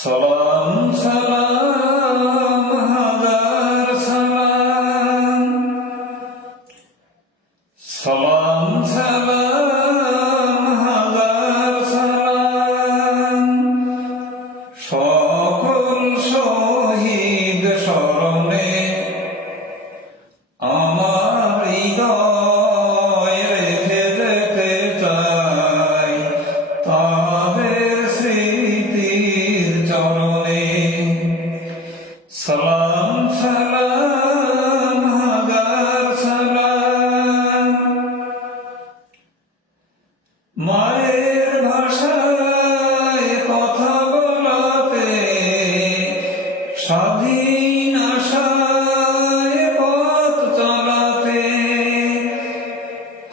সালাম সালাম হাজার সালাম, সালাম সালাম হাজার সালাম। সকল শহীদ স্মরণে আমার হৃদয় রেখে যেতে চাই তাদের স্মৃতির চরণে। সালাম সালাম হাজার সালাম। মায়ের ভাষায় কথা বলাতে, স্বাধীন আশায় পথ চলাতে,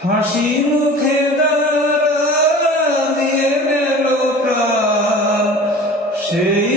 হাসি মুখে দাঁড়া দিয়ে গেল প্রাণ সেই